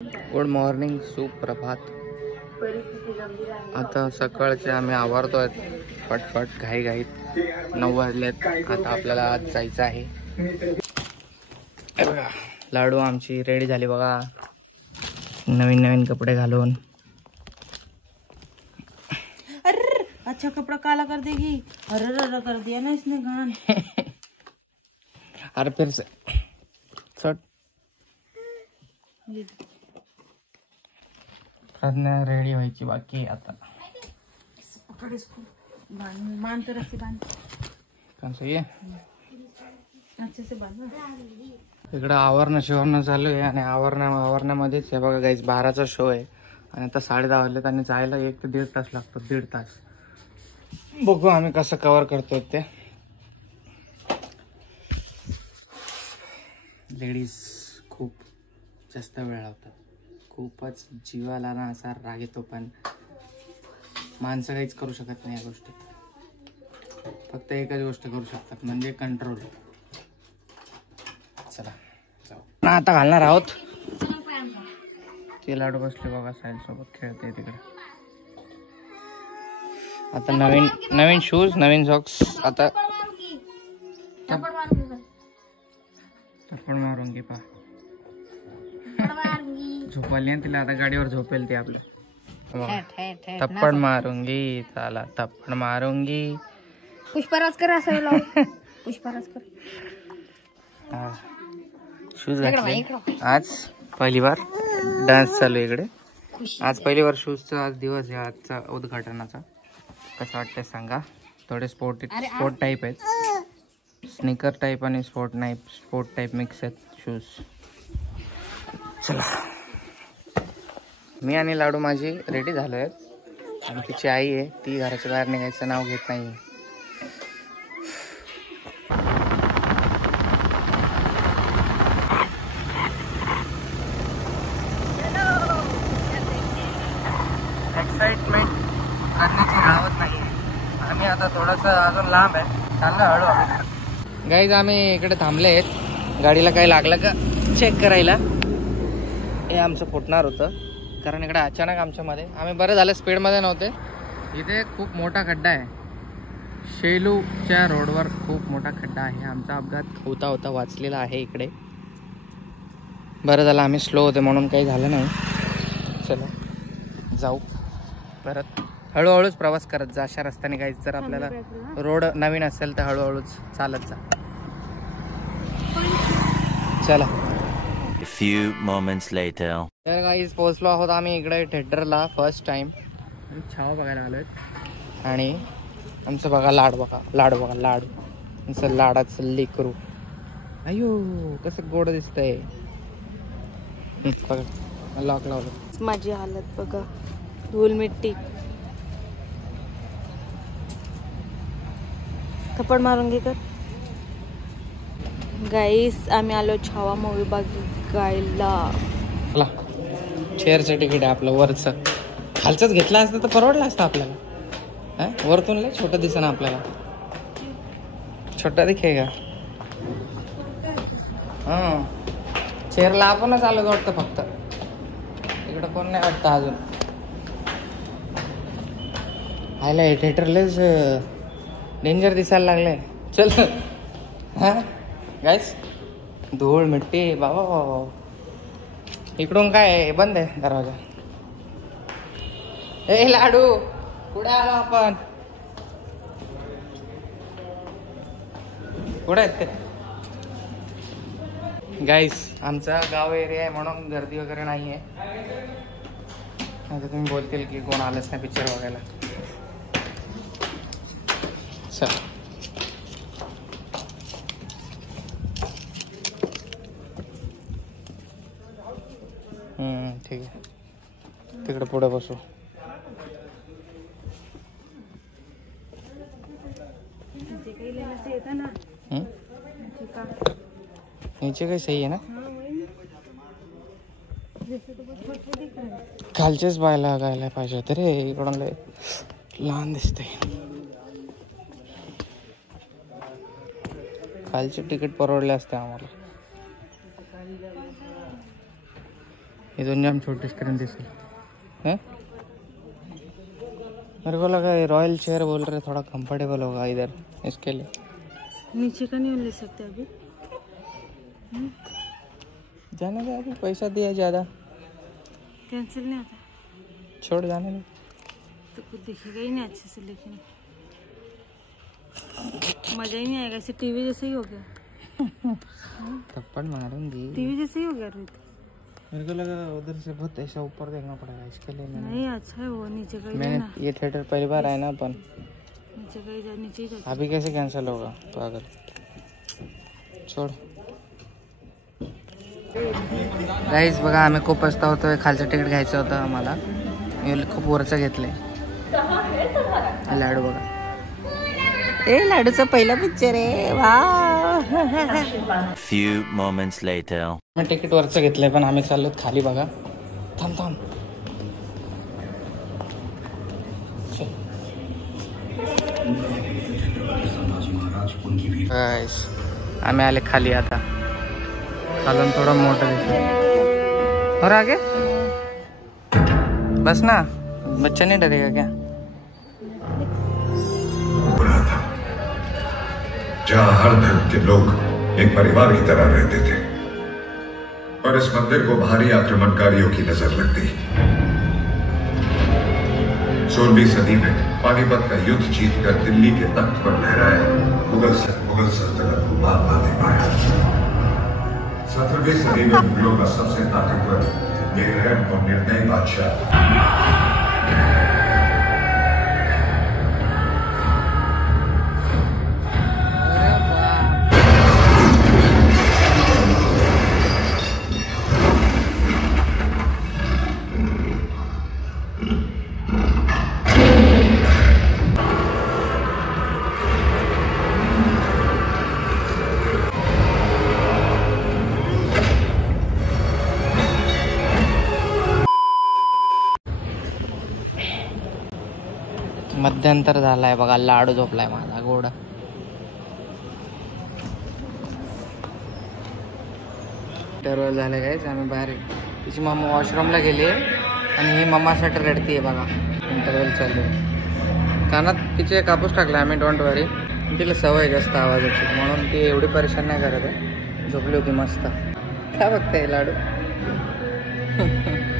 Good morning, सुप्रभात. आता सकाळचे आम्ही आवरतोय फटफट घाईघाईत. 9 वाजलेत. आता आपल्याला आज जायचं आहे. लाडू आमची रेडी झाली बघा, नवीन नवीन कपडे घालून. अरे अच्छा कपड़ा काला कर देगी. अरे कर दिया ना इसने गान. अरे फिर से चट. प्रज्ञा रेडी व्हायची बाकी आता. पकड़ इसको, बांध तो रस्सी बांध. कौन सा ये? अच्छे से बांध. इकडं आवरणं शिवरणं चालू आहे आणि आवरण्यामध्येच हे बघा गाईज 12चा शो आहे आणि आता 10:30 वाजलेत आणि जायला 1 ते 1.5 तास लागतो. 1.5 तास. बघू आम्ही कसं कव्हर करतोय ते. लेडीज खूप जास्त वेळ लावतात, खूपच जीवाला ना असा राग येतो, पण माणसं काहीच करू शकत नाही या गोष्टीत. फक्त एकच गोष्ट करू शकतात, म्हणजे कंट्रोल. चला जाऊ. आता घालणार आहोत. ते लाडू बसले बघा साहिल सोबत खेळते तिकडे. आता नवीन शूज, नवीन सॉक्स. आता थप्पड मारूंगी पा झोपली ना तिला. आता गाडीवर झोपेल ती आपल्या. थप्पड मारूंगी, चला थप्पड मारूंगी. पुष्पराज कर असं पुष्पराज कर. शूज घातले आज पहिली बार. डान्स चालू इकडे आज पहिली बार. शूजचा आज दिवस आहे, आजचा उद्घाटनाचा. कसं वाटतंय सांगा. थोडे स्पोर्ट टाईप आहेत. स्निकर टाईप आणि स्पोर्ट टाईप मिक्स आहेत शूज. चला मी आणि लाडू माझी रेडी झालो आहेत आणि तिची आई आहे, ती घराच्या बाहेर निघायचं नाव घेत नाही. एक्साइटमेंट करण्याची राहत नाही. आम्ही आता थोडंसं अजून लांब आहे, चाललं हळूहळू. गाईज आम्ही इकडे थांबले आहेत, गाडीला काही लागलं का चेक करायला. हे आमचं फुटणार होतं कारण इकडे अचानक आमच्यामध्ये, आम्ही बरं झालं स्पीडमध्ये नव्हते. इथे खूप मोठा खड्डा आहे, शेलूच्या रोडवर खूप मोठा खड्डा आहे. आमचा अपघात होता वाचलेला आहे इकडे. बरं झालं आम्ही स्लो होते म्हणून काही झालं नाही. चला जाऊ परत. हळूहळूच प्रवास करत जा अशा रस्त्याने. काही जर आपल्याला रोड नवीन असेल तर हळूहळूच चालत जा. चला. few moments later. तर गाईज पोहोचलो आहोत आम्ही इकडे थिएटरला फर्स्ट टाइम. छावा बघायला आलोय आणि आमचं बघा लाडू आमचं लाडाचं लेकरू. अयो कसं गोड दिसतंय. बघा लॉक लावलं. माझी हालत बघा, धूल मिट्टी. थप्पड मारूंगी कर. गाईस आम्ही आलो छावा मूवी बघायला. चेअरचं तिकीट आहे आपलं वरचं. खालचंच घेतलं असतं तर परवडलं असतं आपल्याला. वरतून लय छोटं दिसतं ना आपल्याला. छोटा दिखेगा. हां चेअरला आपणच आलो वाटतं फक्त. इकडं कोण नाही वाटतं अजून. आयला थिएटरलाच डेंजर दिसायला लागलंय. चल हा गाईस, धूळ मिट्टी बाबा. इकडून काय बंद आहे दरवाजा. ए लाडू कुठे आलो आपण? कुठे आहेत ते? गाईस आमचा गाव एरिया आहे म्हणून गर्दी वगैरे नाही आहे. आता तुम्ही बोलतील की कोण आलंच नाही पिक्चर बघायला. चल ठीक आहे, तिकडे पुढे बसू. नीचे काही सही आहे ना. खालचेच बायला गायला पाहिजे तरी इकडून लय लहान दिसते. खालचे तिकीट परवडले असते आम्हाला. इधर जाम छोटी स्क्रीन दिसे हैं। मेरे को लगा रॉयल चेयर बोल रहे, थोड़ा कंफर्टेबल होगा इधर, इसके लिए। नीचे का नहीं ले सकते अभी? जाने दे, अभी पैसा दिया ज़्यादा, कैंसिल नहीं होता, छोड़ जाने दे। तो कुछ दिखेगा ही नहीं अच्छे से, लेकिन मजा ही नहीं आएगा। ऐसे टीवी जैसे ही हो गया। थप्पड़ मारूंगी। टीवी जैसे ही हो गया रोहित। मेरे को लगा उधर से बहुत ऐसा ऊपर देखना पड़ेगा, इसके लिए मैंने। नहीं अच्छा है वो, नीचे का ही मैंने ना, ये थिएटर पहली बार आया ना अपन। नीचे का ही जा, नीचे ही जा। अभी कैसे कैंसिल होगा पागल, छोड़। गाईज बघा, आम्ही खूप पस्तावतोय, खालचं तिकीट घ्यायचं होतं आम्हाला, मी खूप वरचं घेतलंय। लाडू बघा, ए लाडूचा पहिला पिक्चर आहे, वाह। Few moments later. मी तिकीट वरचं घेतलंय, पण आम्ही चाललो खाली बघा। थांब थांब, गाईस आम्ही आले खाली आता। खालून थोड़ा मोटर दिखा और आगे बस ना, बच्चा नहीं डरेगा क्या? जहाँ हर धर्म के लोग एक परिवार की तरह रहते थे, और इस मंदिर को बाहरी आक्रमणकारियों की नजर लगती। 16वीं सदी में पानीपत का युद्ध जीतकर दिल्ली के तख्त पर लहराए मुगल सल्तनत को बात बांधे पाया। 17वीं सदी में मुगलों का सबसे ताकतवर, बेरहम और निर्दयी बादशाह मध्यंतर झालाय बघा, लाडू झोपलाय माझा गोडा। इंटरवल झाले गाईज, आम्ही बाहेर। तिची मम्मा वॉशरूमला गेली आणि ही मम्मासाठी रडतीये बघा। इंटरवल चालू आहे, कानात तिचे कापूस टाकला आम्ही, डोंट वरी। तिला सवय जास्त आवाजाची, म्हणून ती एवढी परेशान नाही करत आहे, झोपली होती मस्त। काय बघताय लाडू?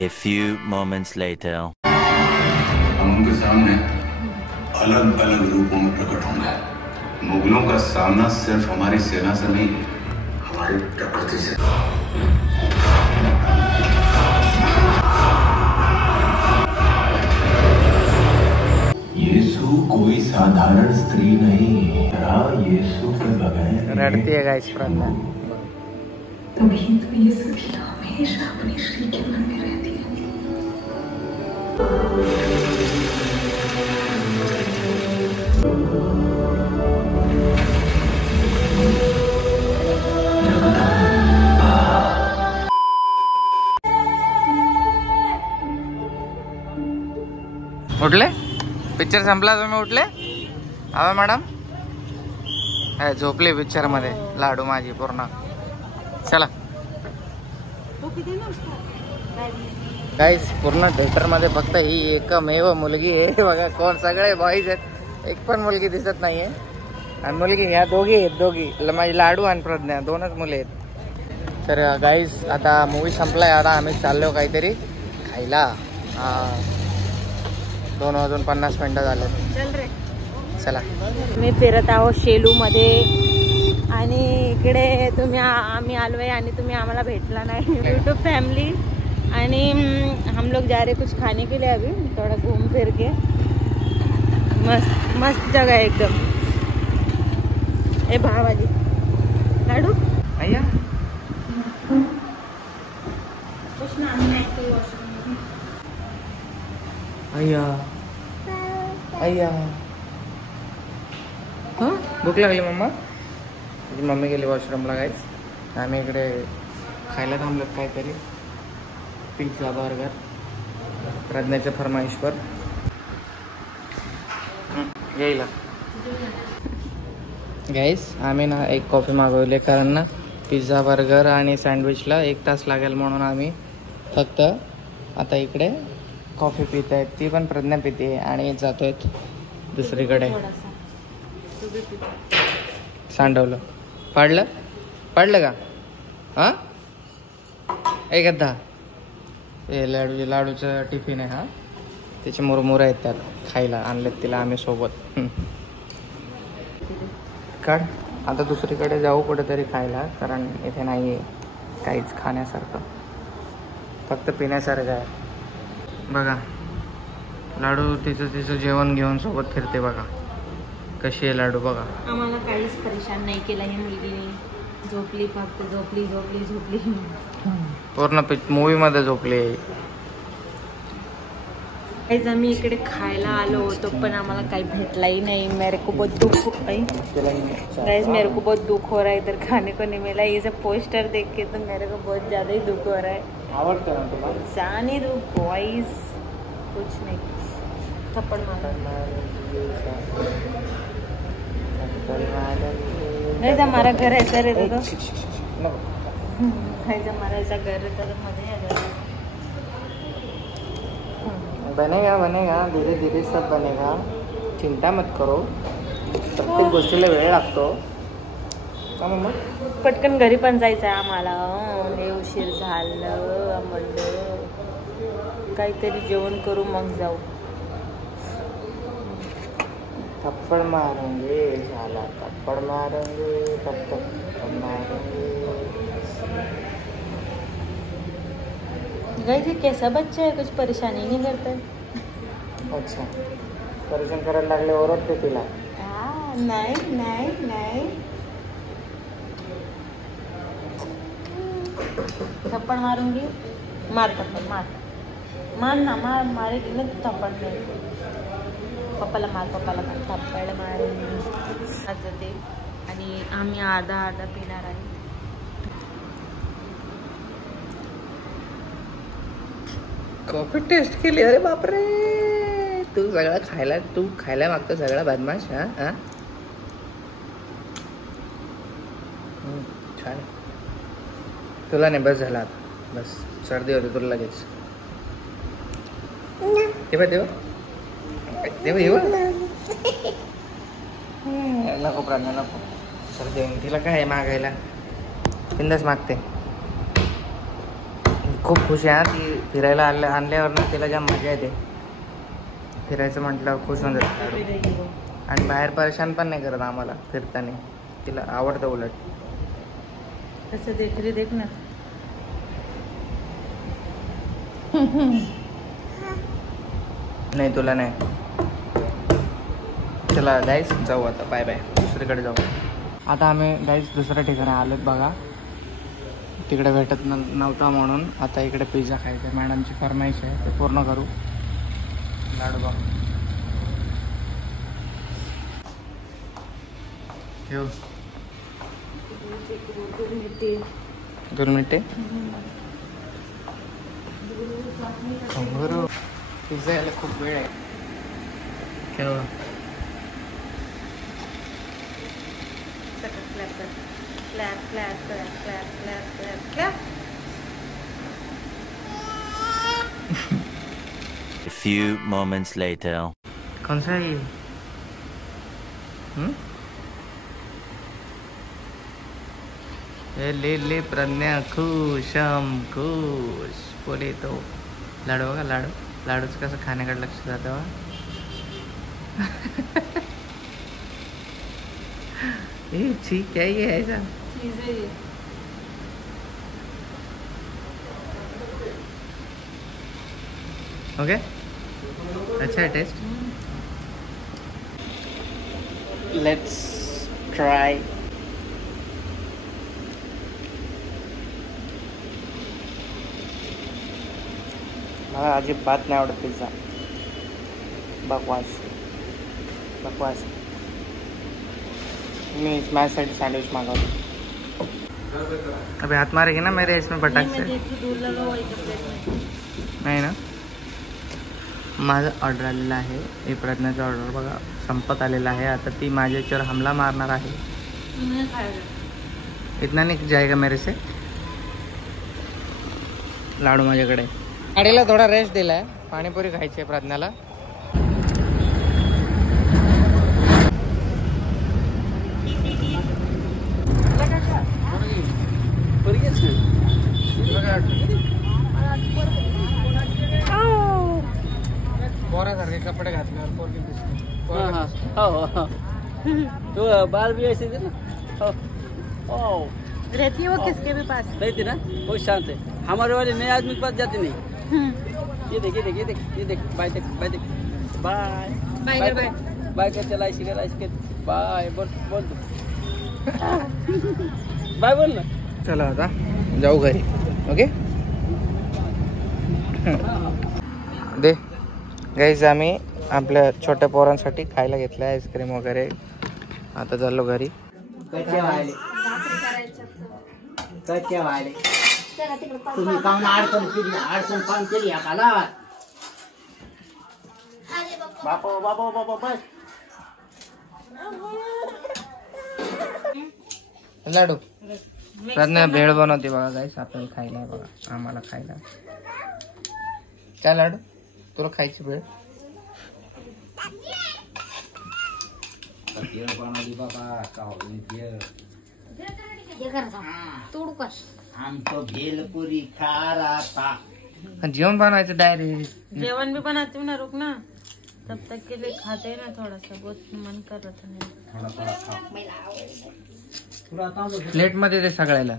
A few moments later. हम उनके सामने अलग अलग रूपों में प्रकट होंगे। मुगलों का सामना सिर्फ हमारी सेना से नहीं, हमारी प्रकृति से। यीशु कोई साधारण स्त्री नहीं, यीशु के बगैर रडती है गाइस प्रज्ञा। तभी तो ये सभी हमेशा अपने श्री के मन में रहती है। उठले? पिक्चर संपला तुम्ही उठले? हवा मॅडम झोपली पिक्चर मध्ये लाडू माझी पूर्ण। चला गाईस, पूर्ण थिएटर मध्ये फक्त ही एकमेव मुलगी आहे बघा। कोण सगळे बॉईज आहेत, एक पण मुलगी दिसत नाहीये। आणि मुलगी ह्या दोघी आहेत, दोघी माझी लाडू आणि प्रज्ञा, दोनच मुले आहेत। तर गाईस आता मूवी संपलाय, आता आम्ही चाललो काहीतरी खायला। 2:50 झाले। चल रे, चला। मी फिरत आहोत शेलू मध्ये, आणि इकडे तुम्ही आम्ही आलोय आणि तुम्ही आम्हाला भेटला नाही। यूट्यूब फैमिली, आणि हम लोग जा रहे कुछ खाने के लिए अभी, थोड़ा घूम फिर के। मस्त मस्त जगह है एकदम। ए भावाजी लाडू भैया कुछ ना अय्या अय्या, हां भूक लागली मम्मा? माझी मम्मी गेली वॉशरूमला गाईस। आम्ही इकडे खायला थांबलो काहीतरी, पिझ्झा बर्गर, प्रज्ञाच्या फरमाईशवर येईल गाईस। आम्ही ना एक कॉफी मागवली, कारण ना पिझ्झा बर्गर आणि सँडविचला 1 तास लागेल, म्हणून आम्ही फक्त आता इकडे कॉफी पित आहेत, ती पण प्रज्ञा पिते आणि जातोय दुसरीकडे. सांडवलं पाडलं का हां? एक गद्दा हे लाडूचं टिफिन आहे हा, त्याचे मुरमुरे आहेत त्यात खायला आणलेत तिला आम्ही सोबत. काढ आता दुसरीकडे जाऊ कुठेतरी खायला, कारण इथे नाही आहे काहीच खाण्यासारखं, फक्त पिण्यासारखं आहे. बघा लाडू तिचं जेवण घेऊन सोबत फिरते बघा, कशी आहे लाडू बघा. आम्हाला काहीच परेशान नाही केलं ही मुलगीने, झोपली फक्त झोपली. पूर्ण मूवीमध्ये झोपली. गाइस आम्ही इकडे खायला आलो होतो पण आम्हाला काही भेटलाही नाही. मेरे को बहुत दुख हो रहा है इधर खाने को नहीं मिला. ये सब पोस्टर देख के तो मेरे को बहुत ज़्यादा ही दुख हो रहा है. जाने दो बॉयज, कुछ नहीं. थप्पड़ मारा गाइस, हमारा घर ऐसा रहता तो हमारा ऐसा घर रहता तो मजा आ जाता. बनेगा धीरे धीरे सब बनेगा, चिंता मत करो. प्रत्येक गोष्टीला वेळ लागतो. पटकन घरी पण जायचं आहे आम्हाला. लय उशीर झालं म्हणलं काहीतरी जेवण करू मग जाऊ. थप्पड़ मारेंगे झाला, थप्पड़ मारेंगे थप्पड़ मारेंगे. गाइस ये कैसा बच्चा है, कुछ परेशानी नहीं करता. अच्छा परेशान करायला लागले, ओरडते तिला. नहीं थप्पड़ मारूंगी. मार थप्पड़ मार मारेगी ना तो थप्पड़ नहीं. पप्पाला मार थप्पड़ मारूंगी. असं ते. आणि आम्ही आधा पिणार आहे. कॉफी टेस्ट केली. अरे बापरे, तू खायला मागतो सगळा बदमाश. हा छान. तुला नाही बस झाला आता, बस सर्दी होते तुला लगेच. तेव्हा नको प्राण्या नको, सर्दी होईल तिला. काय मागायला बिंदास मागते. खूप खुश आहे ती. फिरायला आणल्यावर ना तिला जाम मजा येते. फिरायचं म्हटलं खुश होऊन जाते. आणि बाहेर परेशान पण नाही करत आम्हाला फिरताना, तिला आवडतं उलट. असं देख ना. नाही तुला नाही. चला गाईस जाऊ आता, बाय बाय. दुसरीकडे जाऊ आता आम्ही. गाईस दुसऱ्या ठिकाणी आलोत बघा. तिकडे भेटत नव्हता म्हणून आता इकडे पिझ्झा खायचा. मॅडमची फरमाईश आहे, ते पूर्ण करू. लाडू बघ ठेव. 2 मिनिटे पिझ्झा यायला खूप वेळ आहे. ठेव. A few moments later. कौन सा है? ले प्रज्ञा खुश बोले तो. लाडू बघा, लाडूचं कसं खाण्याकडे लक्ष जातं. ठीक है ये ऐसा चीज है ये. ओके अच्छा है टेस्ट. Let's try. मला अजिबात नाही आवडत पिझ्झा. बकवास. मैं माझ्यासाठी सैंडविच मांगवतो. अभी हाथ मारेगी ना मेरे इसमें पटाख से. नाही ना. माझं ऑर्डर आलेलं आहे. हे प्रज्ञाचं ऑर्डर बघा संपत आलेलं आहे. आता ती माझ्या याच्यावर हमला मारणार आहे. इतना नहीं जाएगा मेरे से. लाडू माझ्याकडे. गाडीला थोडा रेस्ट दिलाय. पाणीपुरी खायची आहे प्रज्ञाला. पोरासारखे कपडे घातल्यावर पोरगी दिसते. तो बाल भी ऐसे थे ना. रहती है वो किसके भी पास? रहती ना, बहुत शांत है. हमारे वाले नए आदमी के पास जाते नहीं. ये देख ये देख ये देख ये देख. बाय देख बाय देख. बाय बाय बाय बाय कर. चला ऐसे कर. बाय बोल बोल. बाय बोल ना. चला आता जाऊ घरी. ओके दे. गाईज आम्ही आपल्या छोट्या पोरांसाठी खायला घेतलं आईस्क्रीम वगैरे. आता चाललो घरी. तुम्ही काऊन अडचण पाहून केली आकाला. बापा बाबा बाबा बाय. लाडू प्रज्ञा भेळ बनवते बघा गाईस. आपल्याला खायला बघा. आम्हाला खायला काय लाडू? तुला खायची भेळ? आमचं भेलपुरी खा. जेवण बनवायचं डायरेक्ट. जेवण भी बनाती हूँ ना, रुक ना. तब तक के लिए खाते हैं ना थोड़ा सा. बहुत मन कर रहा था मेरा. प्लेट मध्ये दे सगळ्याला.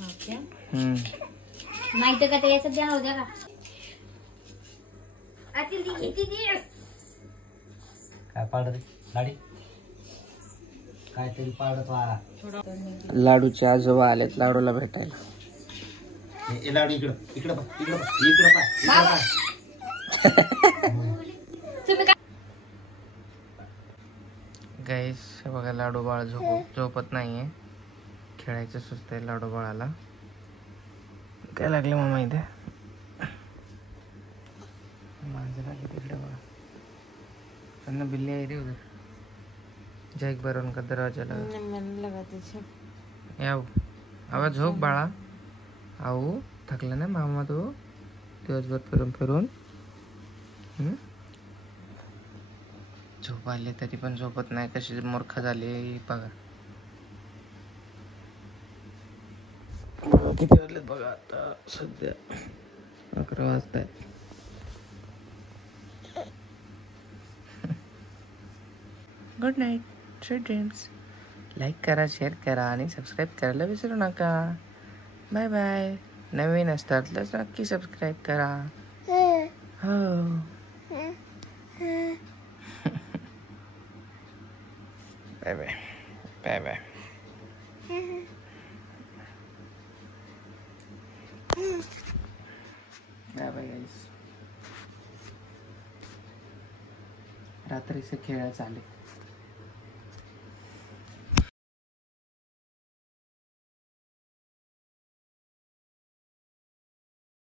हाँ क्या? नाही तर का ते याचं द्या हो जरा. काय पाडत लाडी? काहीतरी पाडत वा. लाडूचे आजोबा आलेत लाडूला भेटायला. लाडू इकडं इकडं इकडं इकडं. गाईस बघा लाडू बाळ झोपत नाहीये. खेळायचं सुस्त आहे लाडू बाळाला. काय लागले मग माहिती आहे? माझं लागले तिकडे बघा. त्यांना बिल्ली आहे रे उधर. जैक भरून का दरवाजा लगा. याव आवाज झोप बाळा. आऊ थकला ना मामा तू दिवसभर फिरून फिरून. झोप आली तरी पण झोपत नाही. कशी मूर्ख झाली बघा. किती वाजलेत बघा आता. सध्या 11 वाजतायत. Good night. Sweet dreams. Like करा, शेअर करा आणि सबस्क्राईब करायला विसरू नका. Bye bye. नवीन असतात तर नक्की सबस्क्राईब करा. हो bye bye. Bye bye. Bye bye guys. रात्रीचे खेळ चाले.